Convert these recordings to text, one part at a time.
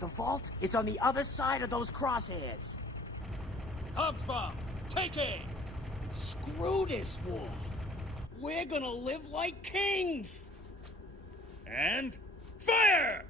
The vault is on the other side of those crosshairs. Hobbs bomb, take aim! Screw this war. We're gonna live like kings! And fire!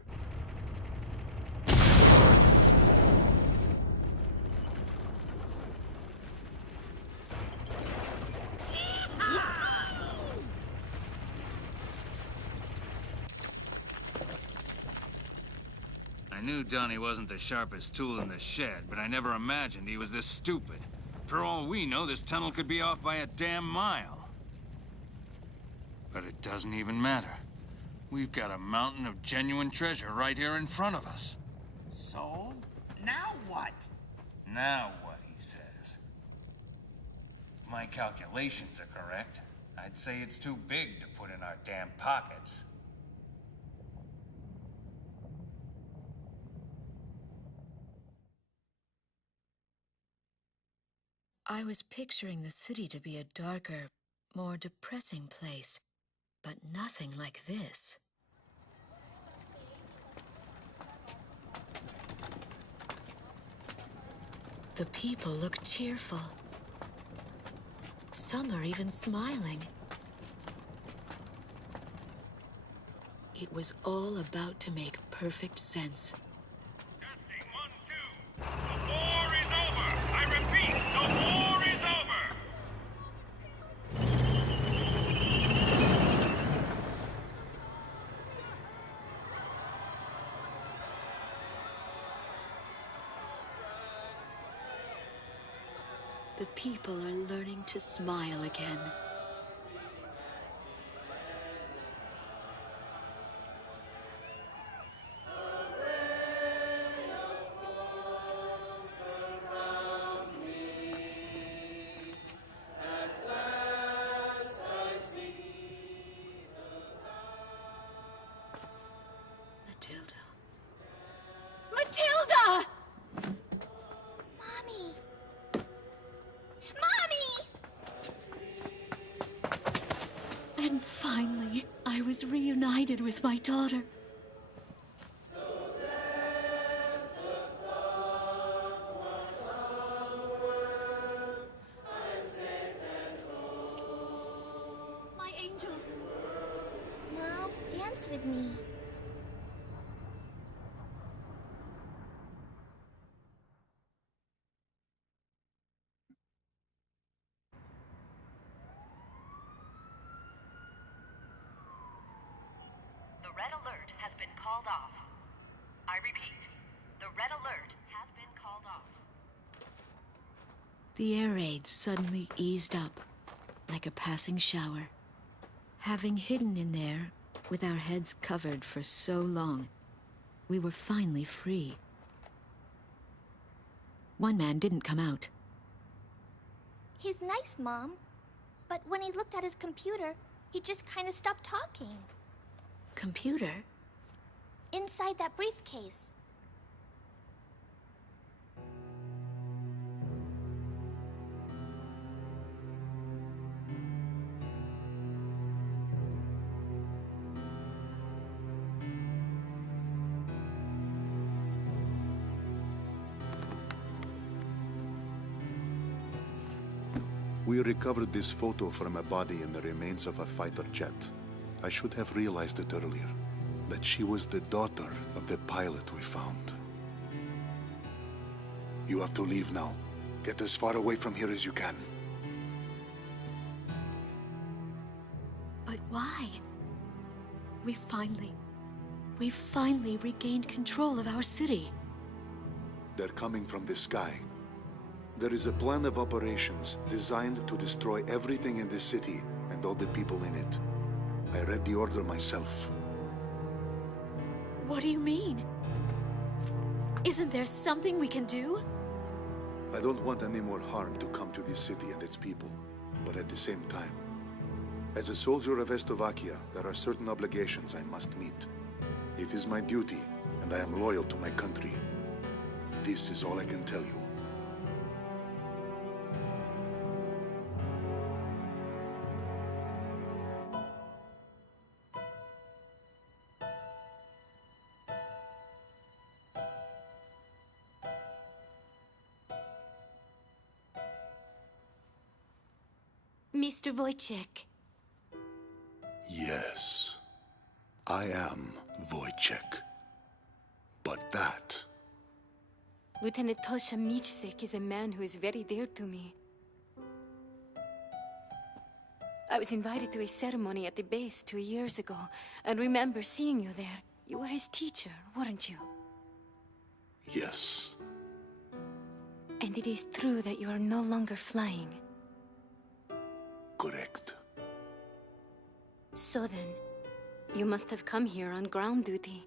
I knew Donnie wasn't the sharpest tool in the shed, but I never imagined he was this stupid. For all we know, this tunnel could be off by a damn mile. But it doesn't even matter. We've got a mountain of genuine treasure right here in front of us. So, now what? Now what, he says. My calculations are correct. I'd say it's too big to put in our damn pockets. I was picturing the city to be a darker, more depressing place, but nothing like this. The people look cheerful. Some are even smiling. It was all about to make perfect sense. Testing 1, 2. The war is over. I repeat, the war is over. The people are learning to smile again. Matilda. Matilda! Mommy! Mommy! And finally, I was reunited with my daughter. My angel. Mom, dance with me. The red alert has been called off. I repeat, the red alert has been called off. The air raid suddenly eased up, like a passing shower. Having hidden in there, with our heads covered for so long, we were finally free. One man didn't come out. He's nice, Mom. But when he looked at his computer, he just kind of stopped talking. Computer? Inside that briefcase. We recovered this photo from a body in the remains of a fighter jet. I should have realized it earlier, that she was the daughter of the pilot we found. You have to leave now. Get as far away from here as you can. But why? We finally regained control of our city. They're coming from the sky. There is a plan of operations designed to destroy everything in this city and all the people in it. I read the order myself. What do you mean? Isn't there something we can do? I don't want any more harm to come to this city and its people, but at the same time, as a soldier of Estovakia, there are certain obligations I must meet. It is my duty, and I am loyal to my country. This is all I can tell you. Mr. Wojciech. Yes, I am Wojciech. But that... Lieutenant Tosha Michsik is a man who is very dear to me. I was invited to a ceremony at the base 2 years ago, and remember seeing you there. You were his teacher, weren't you? Yes. And it is true that you are no longer flying. Correct. So then, you must have come here on ground duty.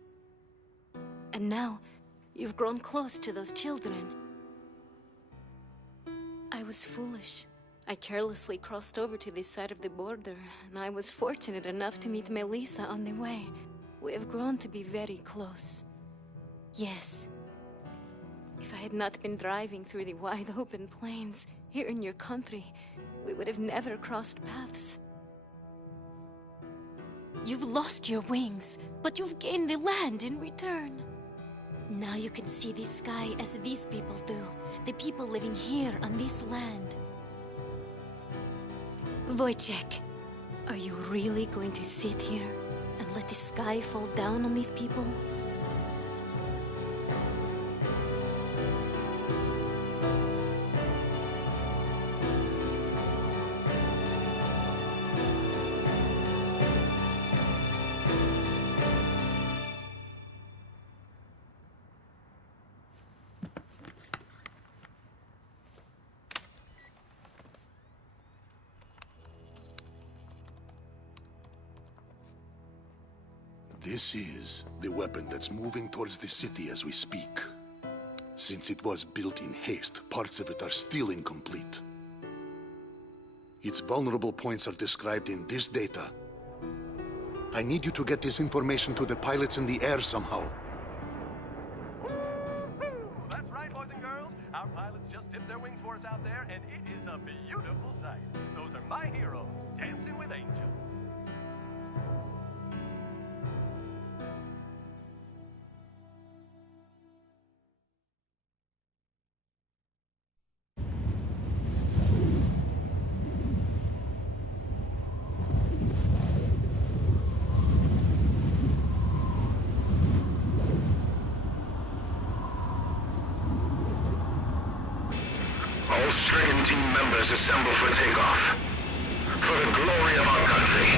And now, you've grown close to those children. I was foolish. I carelessly crossed over to this side of the border, and I was fortunate enough to meet Melissa on the way. We have grown to be very close. Yes. If I had not been driving through the wide open plains here in your country, we would have never crossed paths. You've lost your wings, but you've gained the land in return. Now you can see the sky as these people do, the people living here on this land. Wojciech, are you really going to sit here and let the sky fall down on these people? This is the weapon that's moving towards the city as we speak. Since it was built in haste, parts of it are still incomplete. Its vulnerable points are described in this data. I need you to get this information to the pilots in the air somehow. That's right, boys and girls. Our pilots just dipped their wings for us out there, and it is a beautiful sight. Those are my heroes, dancing with angels. All Stricken team members assemble for takeoff. For the glory of our country.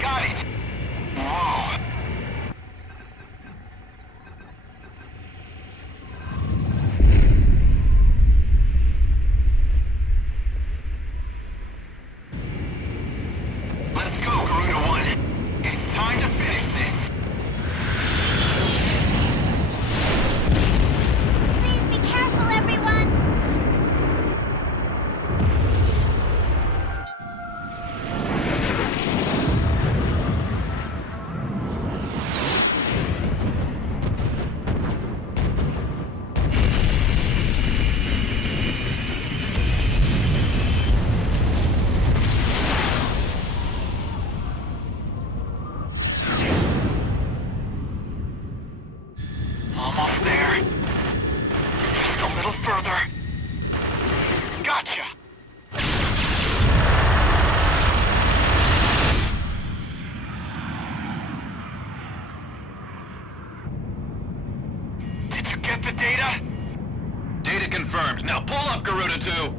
Got it! Whoa! Let's go, Garuda 1. It's time to finish this. Please be careful, everyone. Almost there. Just a little further. Gotcha! Did you get the data? Data confirmed. Now pull up, Garuda 2!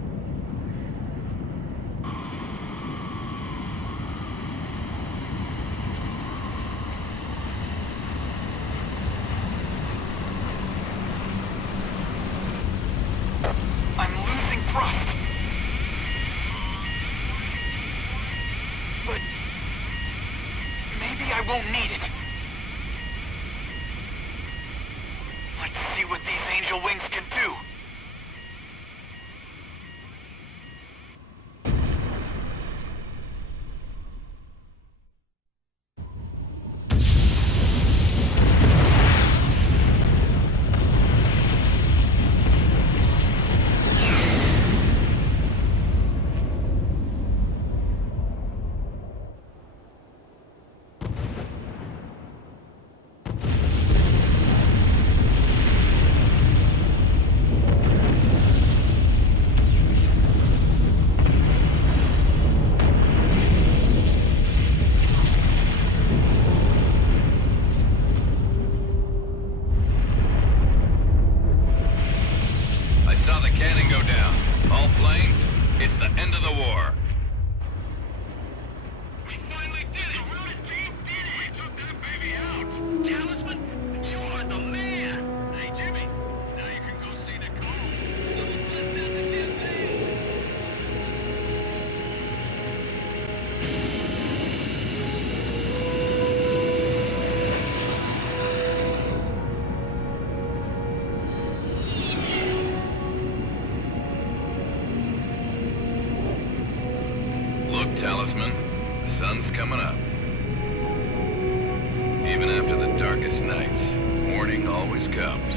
angel wings can do. I saw the cannon go down. All planes, it's the end of the war. We finally did it! The Rooted team did it! We took that baby out! Talisman, you are the man! Hey, Jimmy, now you can go see the call. Little blessed out the damn thing. Look, Talisman, the sun's coming up. Even after the darkest nights, morning always comes.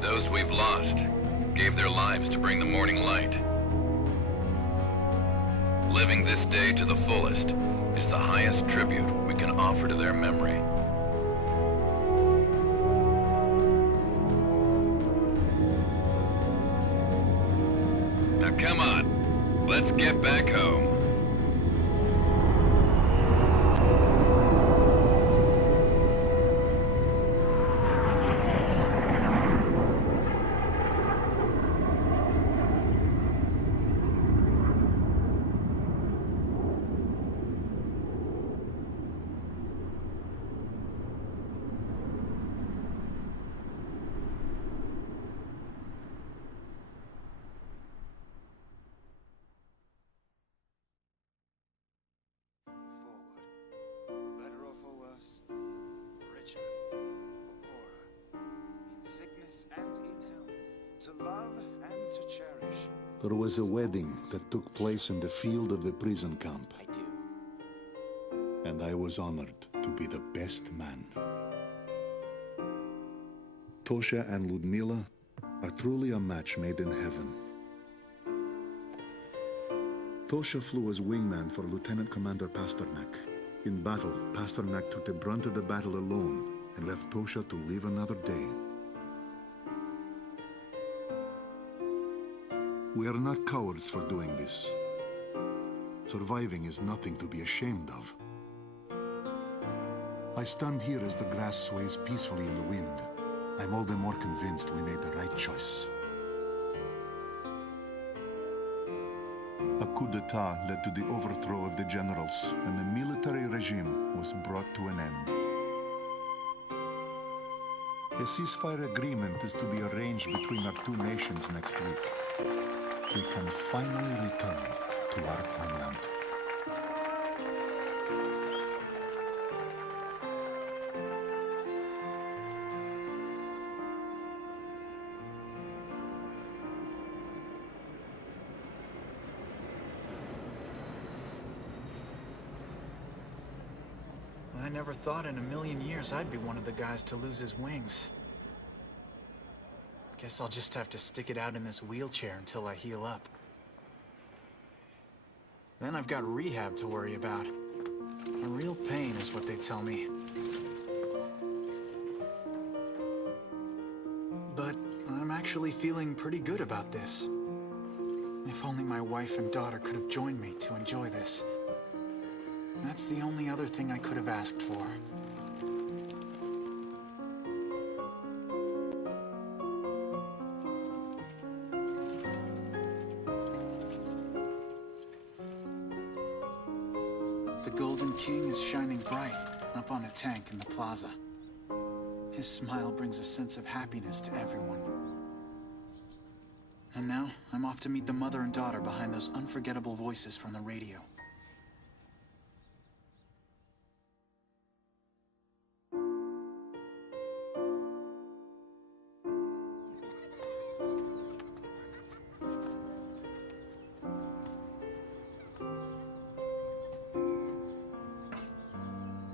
Those we've lost gave their lives to bring the morning light. Living this day to the fullest is the highest tribute we can offer to their memory. Now come on, let's get back home. There was a wedding that took place in the field of the prison camp. I do. And I was honored to be the best man. Tosha and Ludmila are truly a match made in heaven. Tosha flew as wingman for Lieutenant Commander Pasternak. In battle, Pasternak took the brunt of the battle alone and left Tosha to live another day. We are not cowards for doing this. Surviving is nothing to be ashamed of. I stand here as the grass sways peacefully in the wind. I'm all the more convinced we made the right choice. A coup d'etat led to the overthrow of the generals, and the military regime was brought to an end. A ceasefire agreement is to be arranged between our two nations next week. We can finally return to our homeland. I never thought in a million years I'd be one of the guys to lose his wings. Guess I'll just have to stick it out in this wheelchair until I heal up. Then I've got rehab to worry about. A real pain is what they tell me. But I'm actually feeling pretty good about this. If only my wife and daughter could have joined me to enjoy this. That's the only other thing I could have asked for. The Golden King is shining bright up on a tank in the plaza. His smile brings a sense of happiness to everyone. And now, I'm off to meet the mother and daughter behind those unforgettable voices from the radio.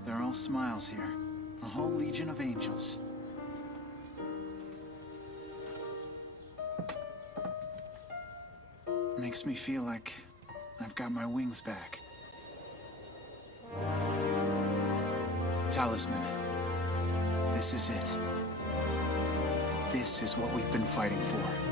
They're all smiles here. A whole legion of angels. Makes me feel like I've got my wings back. Talisman. This is it. This is what we've been fighting for.